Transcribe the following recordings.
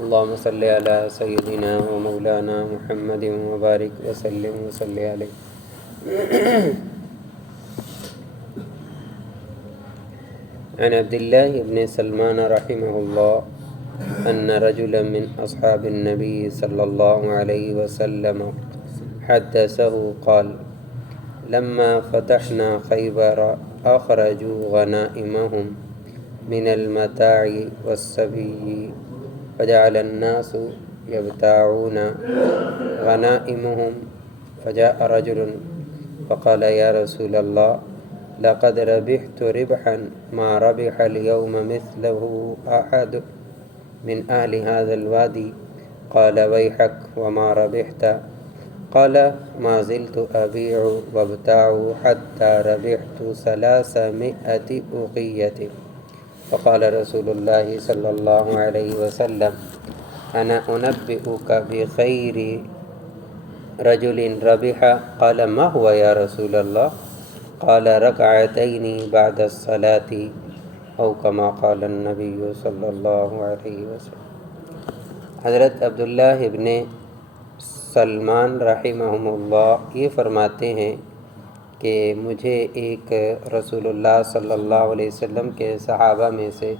اللهم صل على سيدنا ومولانا محمد وبارك وسلم وصل عليه. عن عبد الله بن سلمان رحمه الله أن رجلا من أصحاب النبي صلى الله عليه وسلم حدثه قال: لما فتحنا خيبر أخرجوا غنائمهم من المتاع والسبي فجعل الناس يبتاعون غنائمهم، فجاء رجل فقال: يا رسول الله، لقد ربحت ربحا ما ربح اليوم مثله أحد من أهل هذا الوادي. قال: ويحك، وما ربحت؟ قال: ما زلت أبيع وابتاع حتى ربحت 300 أوقية. فقال رسول الله صلى الله عليه وسلم: أنا أنبئك بخير رجل ربح. قال: ما هو يا رسول الله؟ قال: ركعتين بعد الصلاة، أو كما قال النبي صلی اللہ علیہ وسلم. حضرت عبداللہ ابن سلمان رحمہم اللہ یہ فرماتے ہیں کہ مجھے ایک رسول اللہ صلی اللہ علیہ وسلم کے صحابہ میں سے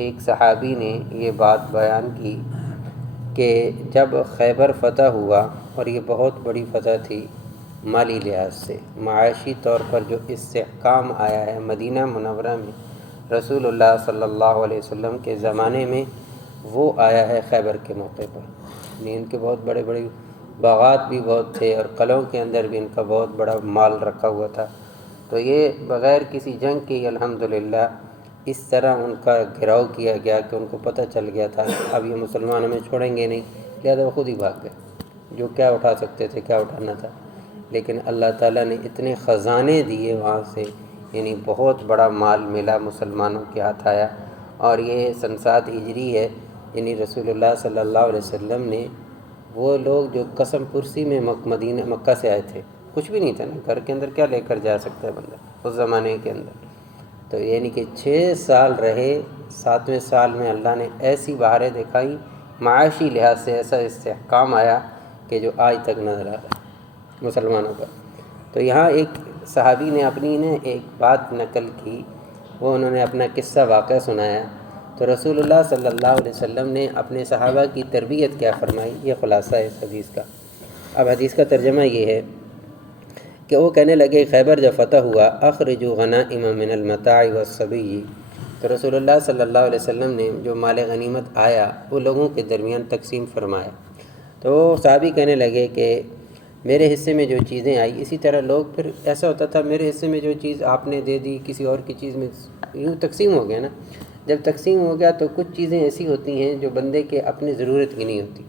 ایک صحابی نے یہ بات بیان کی کہ جب خیبر فتح ہوا، اور یہ بہت بڑی فتح تھی مالی لحاظ سے، معاشی طور پر جو استحکام آیا ہے مدینہ منورہ میں رسول اللہ صلی اللہ علیہ وسلم کے زمانے میں، وہ آیا ہے خیبر کے موقع پر. یعنی ان کے بہت بڑے بڑے باغات بھی بہت تھے، اور قلعوں کے اندر بھی ان کا بہت بڑا مال رکھا ہوا تھا. تو یہ بغیر کسی جنگ کے الحمدللہ اس طرح ان کا گھراؤ کیا گیا کہ ان کو پتہ چل گیا تھا اب یہ مسلمان ہمیں چھوڑیں گے نہیں، لہذا وہ خود ہی بھاگ گئے. جو کیا اٹھا سکتے تھے، کیا اٹھانا تھا، لیکن اللہ تعالیٰ نے اتنے خزانے دیے وہاں سے، یعنی بہت بڑا مال ملا مسلمانوں کے ہاتھ آیا. اور یہ سن 7 ہجری ہے، یعنی رسول اللہ صلی اللہ علیہ وسلم نے وہ لوگ جو قسم پرسی میں مکہ سے آئے تھے، کچھ بھی نہیں تھا نا، گھر کے اندر کیا لے کر جا سکتا ہے بندہ اس زمانے کے اندر. تو یعنی کہ 6 سال رہے، 7ویں سال میں اللہ نے ایسی بہاریں دکھائیں، معاشی لحاظ سے ایسا استحکام آیا کہ جو آج تک نظر آ رہا ہے مسلمانوں کا. تو یہاں ایک صحابی نے اپنی ایک بات نقل کی، وہ انہوں نے اپنا قصہ واقعہ سنایا. تو رسول اللہ صلی اللہ علیہ وسلم نے اپنے صحابہ کی تربیت کیا فرمائی، یہ خلاصہ ہے اس حدیث کا. اب حدیث کا ترجمہ یہ ہے کہ وہ کہنے لگے خیبر جب فتح ہوا، اخرجوا غنائم من المتاع والسبی، تو رسول اللہ صلی اللہ علیہ وسلم نے جو مال غنیمت آیا وہ لوگوں کے درمیان تقسیم فرمایا. تو وہ صحابی کہنے لگے کہ میرے حصے میں جو چیزیں آئی، اسی طرح لوگ پھر ایسا ہوتا تھا میرے حصے میں جو چیز آپ نے دے دی کسی اور کی چیز میں، یوں تقسیم ہو گیا نا. جب تقسیم ہو گیا تو کچھ چیزیں ایسی ہوتی ہیں جو بندے کے اپنی ضرورت کی نہیں ہوتی.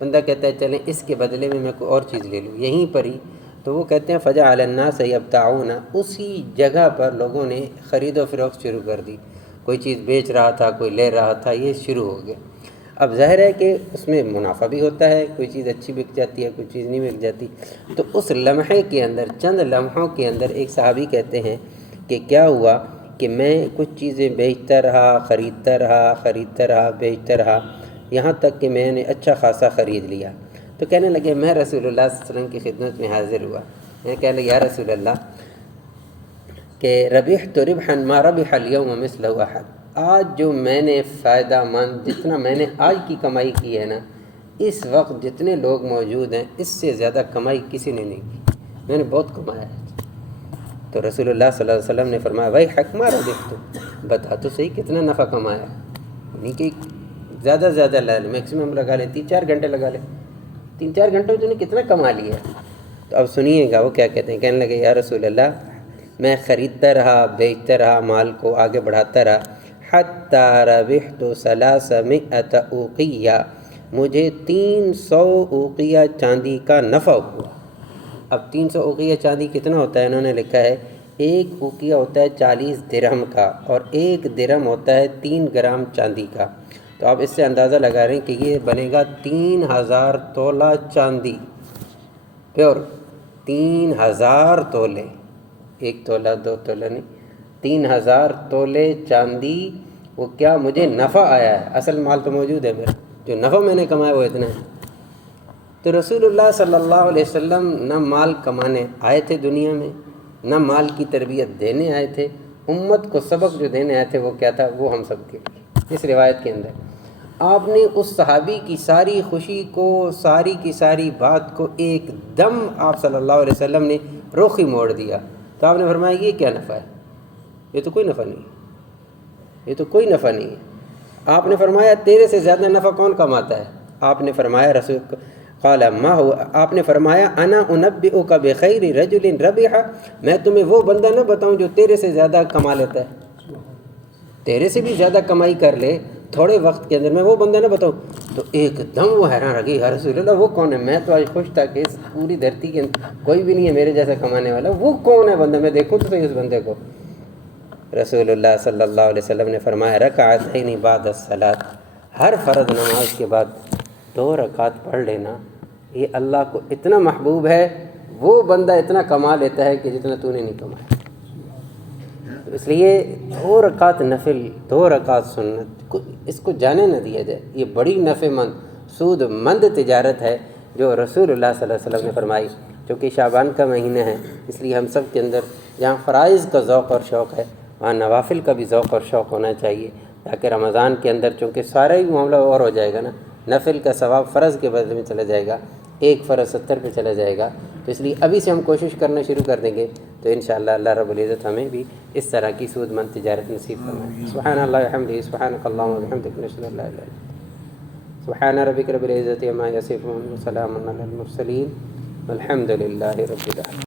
بندہ کہتا ہے چلیں اس کے بدلے میں کوئی اور چیز لے لوں یہیں پر ہی. تو وہ کہتے ہیں فجعل الناس یبتاعون، اسی جگہ پر لوگوں نے خرید و فروخت شروع کر دی. کوئی چیز بیچ رہا تھا، کوئی لے رہا تھا، یہ شروع ہو گیا. اب ظاہر ہے کہ اس میں منافع بھی ہوتا ہے، کوئی چیز اچھی بک جاتی ہے، کوئی چیز نہیں بک جاتی. تو اس لمحے کے اندر، چند لمحوں کے اندر، ایک صحابی کہتے ہیں کہ کیا ہوا کہ میں کچھ چیزیں بیچتا رہا، خریدتا رہا، بیچتا رہا، یہاں تک کہ میں نے اچھا خاصا خرید لیا. تو کہنے لگے میں رسول اللہ صلی اللہ علیہ وسلم کی خدمت میں حاضر ہوا. میں کہنے لگا یا رسول اللہ کہ ربحت ربحا ما ربح اليوم مثله احد، آج جو میں نے فائدہ مند، جتنا میں نے آج کی کمائی کی ہے نا، اس وقت جتنے لوگ موجود ہیں اس سے زیادہ کمائی کسی نے نہیں کی، میں نے بہت کمایا ہے. تو رسول اللہ صلی اللہ علیہ وسلم نے فرمایا بھائی حق ما ربحت، بتا تو صحیح کتنا نفع کمایا. یعنی کہ زیادہ سے زیادہ لے لیں، میکسیمم لگا لیں، 3-4 گھنٹے لگا لیں، 3-4 گھنٹوں میں تو نے کتنا کما لیا ہے. تو اب سنیے گا وہ کیا کہتے ہیں. کہنے لگے یا رسول اللہ، میں خریدتا رہا، بیچتا رہا، مال کو آگے بڑھاتا رہا، حتی ربحت 300 اوقیہ، مجھے 300 اوقیہ چاندی کا نفع ہوا. اب 300 اوقیہ چاندی کتنا ہوتا ہے؟ انہوں نے لکھا ہے 1 اوقیہ ہوتا ہے 40 درہم کا، اور 1 درہم ہوتا ہے 3 گرام چاندی کا. تو آپ اس سے اندازہ لگا رہے ہیں کہ یہ بنے گا 3000 تولہ چاندی پیور. 3000 تولے، 1 تولہ 2 تولہ نہیں، 3000 تولے چاندی. وہ کیا مجھے نفع آیا ہے، اصل مال تو موجود ہے میرا. جو نفع میں نے کمایا وہ اتنا ہے۔ تو رسول اللہ صلی اللہ علیہ وسلم نہ مال کمانے آئے تھے دنیا میں، نہ مال کی تربیت دینے آئے تھے، امت کو سبق جو دینے آئے تھے وہ کیا تھا، وہ ہم سب کے لیے۔ اس روایت کے اندر آپ نے اس صحابی کی ساری خوشی کو، ساری کی ساری بات کو ایک دم آپ صلی اللہ علیہ وسلم نے رخ ہی موڑ دیا۔ تو آپ نے فرمایا یہ کیا نفع ہے، یہ تو کوئی نفع نہیں ہے، یہ تو کوئی نفع نہیں ہے۔ آپ نے فرمایا تیرے سے زیادہ نفع کون کماتا ہے؟ آپ نے فرمایا رسول قال ما ہو، آپ نے فرمایا انا انبئک بخیر رجل ربح، میں تمہیں وہ بندہ نہ بتاؤں جو تیرے سے زیادہ کما لیتا ہے، تیرے سے بھی زیادہ کمائی کر لے تھوڑے وقت کے اندر، میں وہ بندہ نہ بتاؤں۔ تو ایک دم وہ حیران رہ گئی، یا رسول اللہ وہ کون ہے؟ میں تو آج خوش تھا کہ اس پوری دھرتی کے اندر کوئی بھی نہیں ہے میرے جیسا کمانے والا، وہ کون ہے بندہ، میں دیکھوں تو صحیح اس بندے کو۔ رسول اللہ صلی اللہ علیہ وسلم نے فرمایا رکعتین بعد الصلاۃ، ہر فرض نماز کے بعد 2 رکعت پڑھ لینا، یہ اللہ کو اتنا محبوب ہے، وہ بندہ اتنا کما لیتا ہے کہ جتنا تو نے نہیں کمایا۔ اس لیے 2 رکعت نفل، 2 رکعت سنت، اس کو جانے نہ دیا جائے۔ یہ بڑی نفع مند، سود مند تجارت ہے جو رسول اللہ صلی اللہ علیہ وسلم نے فرمائی۔ چونکہ شعبان کا مہینہ ہے، اس لیے ہم سب کے اندر جہاں فرائض کا ذوق اور شوق ہے وہاں نوافل کا بھی ذوق اور شوق ہونا چاہیے، تاکہ رمضان کے اندر چونکہ سارا ہی معاملہ اور ہو جائے گا نا، نفل کا ثواب فرض کے بدلے میں چلا جائے گا، ایک فرض 70 پہ چلا جائے گا۔ تو اس لیے ابھی سے ہم کوشش کرنا شروع کر دیں گے تو انشاءاللہ اللہ رب العزت ہمیں بھی اس طرح کی سود مند تجارت نصیب فرمائے۔ سبحان اللہ وبحمدہ، سبحانک اللہم وبحمدک، نشہد ان لا الہ الا انت، سبحان ربک رب العزت عما یصفون، وسلام علی المرسلین، والحمد للہ رب العالمین۔